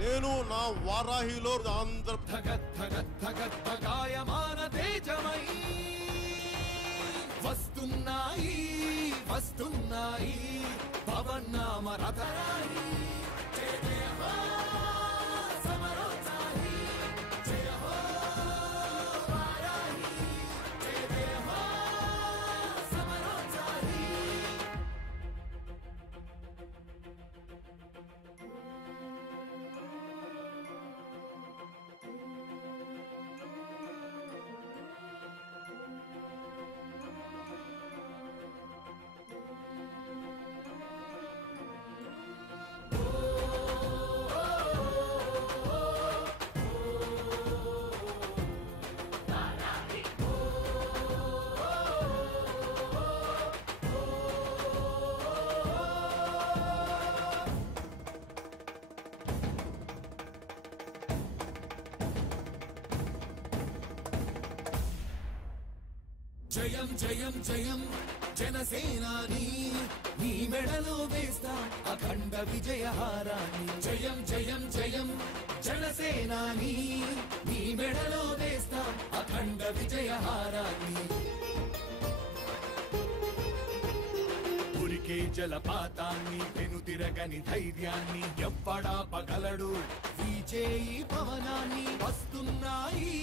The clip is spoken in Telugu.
నేను నా వారాహిలో ఆంధ్ర గాయమాన తేజమై వస్తున్నాయి వస్తున్నాయి పవన్నామ రథరాయి జయం జయం జయం జనసేనాని నీ మెడలో వేస్తా అఖండ విజయహారాన్ని జయం జయం జయం జనసేనాని నీ మెడలో వేస్తా అఖండ విజయహారాన్ని ఉరికే జలపాతాన్ని పెనుతిరగని ధైర్యాన్ని ఎవ్వడాపగలడు వీచేయి పవనాన్ని వస్తున్నాయి